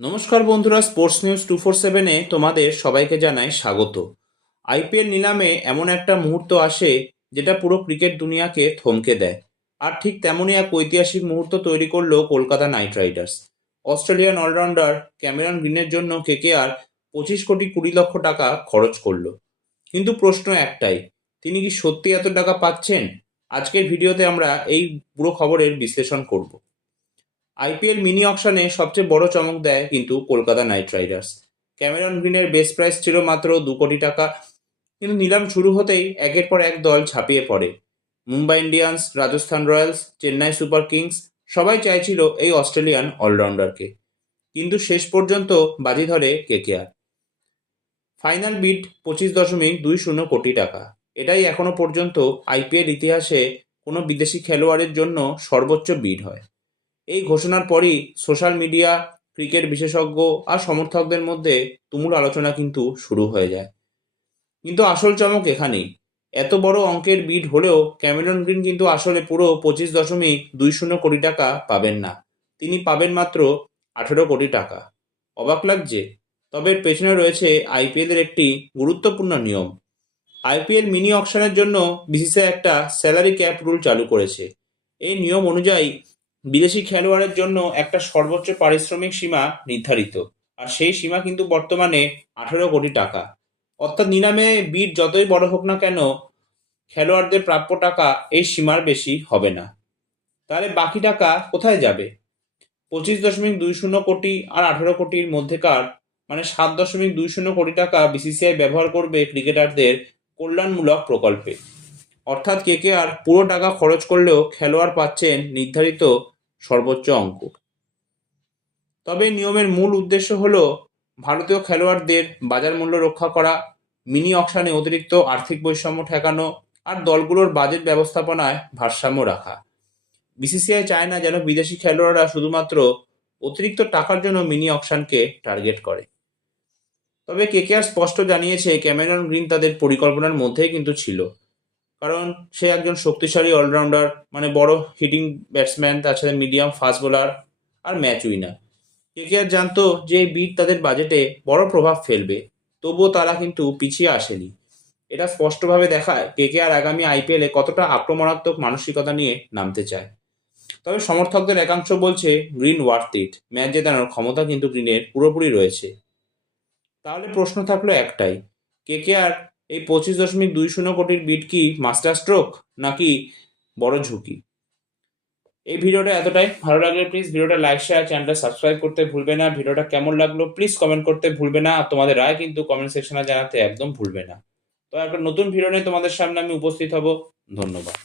নমস্কার বন্ধুরা, sports news 247-এ তোমাদের সবাইকে জানাই স্বাগত। আইপিএল নিলামে এমন একটা মুহূর্ত আসে যেটা পুরো ক্রিকেট দুনিয়াকে থমকে দেয়। আর ঠিক তেমনই এক ঐতিহাসিক মুহূর্ত তৈরি করলো Kolkata Knight Riders. Australian allrounder Cameron গ্রিনের জন্য কেকেআর 25 কোটি 20 লক্ষ টাকা খরচ করলো। কিন্তু প্রশ্ন একটাই, তিনি কি সত্যি এত টাকা পাচ্ছেন? আজকের ভিডিওতে আমরা এই পুরো খবরের বিশ্লেষণ করব। আইপিএল মিনি অকশনে সবচেয়ে বড় চমক দেয় কিন্তু কলকাতা নাইট রাইডার্স। ক্যামেরন গ্রিনের বেস প্রাইস ছিল মাত্র 2 কোটি টাকা, কিন্তু নিলাম শুরু হতেই একের পর এক দল ঝাঁপিয়ে পড়ে। Mumbai Indians, Rajasthan Royals, Chennai Super Kings সবাই চাইছিল এই অস্ট্রেলিয়ান অলরাউন্ডারকে, কিন্তু শেষ পর্যন্ত বাজি ধরে কেকেআর। ফাইনাল বিড 25.20 কোটি টাকা। এটাই এখনো পর্যন্ত আইপিএল ইতিহাসে কোনো বিদেশি খেলোয়াড়ের জন্য সর্বোচ্চ বিড হয়। এই ঘোষণার পরই সোশ্যাল মিডিয়া, ক্রিকেট বিশেষজ্ঞ আর সমর্থকদের মধ্যে তুমুল আলোচনা কিন্তু শুরু হয়ে যায়। কিন্তু আসল চমক এখানেই। এত বড় অঙ্কের বিড হলেও ক্যামেরন গ্রিন কিন্তু আসলে পুরো 25.20 কোটি টাকা পাবেন না। তিনি পাবেন মাত্র 18 কোটি টাকা। অবাক লাগছে? তবে এর পেছনে রয়েছে আইপিএল এর একটি গুরুত্বপূর্ণ নিয়ম। আইপিএল মিনি অকশনের জন্য বিসিসিআই একটা স্যালারি ক্যাপ রুল চালু করেছে। এই নিয়ম অনুযায়ী বিদেশি খেলোয়াড়ের জন্য একটা সর্বোচ্চ পারিশ্রমিক সীমা নির্ধারিত, আর সেই সীমা কিন্তু বর্তমানে 18 কোটি টাকা। অর্থাৎ নিলামে বিড যতই বড় হোক না কেন, খেলোয়াড়দের প্রাপ্য টাকা এই সীমার বেশি হবে না। তাহলে বাকি টাকা কোথায় যাবে? 25.20 কোটি আর 18 কোটির মধ্যেকার মানে 7.20 কোটি টাকা বিসিসিআই ব্যবহার করবে ক্রিকেটারদের কল্যাণমূলক প্রকল্পে। অর্থাৎ কেকেআর পুরো টাকা খরচ করলেও খেলোয়াড় পাচ্ছেন নির্ধারিত সর্বোচ্চ অঙ্ক। তবে নিয়মের মূল উদ্দেশ্য হলো ভারতীয় খেলোয়াড়দের বাজার মূল্য রক্ষা করা, মিনি অকশনে অতিরিক্ত আর্থিক বৈষম্য ঠেকানো আর দলগুলোর বাজেট ব্যবস্থাপনায় ভারসাম্য রাখা। বিসিসিআই চায় না যেন বিদেশি খেলোয়াড়রা শুধুমাত্র অতিরিক্ত টাকার জন্য মিনি অকশনকে টার্গেট করে। তবে কেকেআর স্পষ্ট জানিয়েছে ক্যামেরন গ্রিন তাদের পরিকল্পনার মধ্যেই কিন্তু ছিল, কারণ সে একজন শক্তিশালী অলরাউন্ডার, মানে বড় হিটিং ব্যাটসম্যান, তাছাড়া মিডিয়াম ফাস্ট বোলার আর ম্যাচ উইনার। কেকেআর জানতো যে এই বিট তাদের বাজেটে বড় প্রভাব ফেলবে, তবুও তারা কিন্তু পিছিয়ে আসেনি। এটা স্পষ্টভাবে দেখায় কেকেআর আগামী আইপিএলে কতটা আক্রমণাত্মক মানসিকতা নিয়ে নামতে চায়। তবে সমর্থকদের একাংশ বলছে গ্রিন ওয়ার্থ ইট, ম্যাচ জেতানোর ক্ষমতা কিন্তু গ্রিনের পুরোপুরি রয়েছে। তাহলে প্রশ্ন থাকলো একটাই, কেকেআর এই 25.20 কোটির বিট কি মাস্টার স্ট্রোক নাকি বড় ঝুঁকি? এই ভিডিওটা এতটাই। ভালো লাগলে প্লিজ ভিডিওটা লাইক, শেয়ার, চ্যানেলটা সাবস্ক্রাইব করতে ভুলবে না। ভিডিওটা কেমন লাগলো প্লিজ কমেন্ট করতে ভুলবে না, আর তোমাদের রায় কিন্তু কমেন্ট সেকশনে জানাতে একদম ভুলবে না। তো একটা নতুন ভিডিও নিয়ে তোমাদের সামনে আমি উপস্থিত হব। ধন্যবাদ।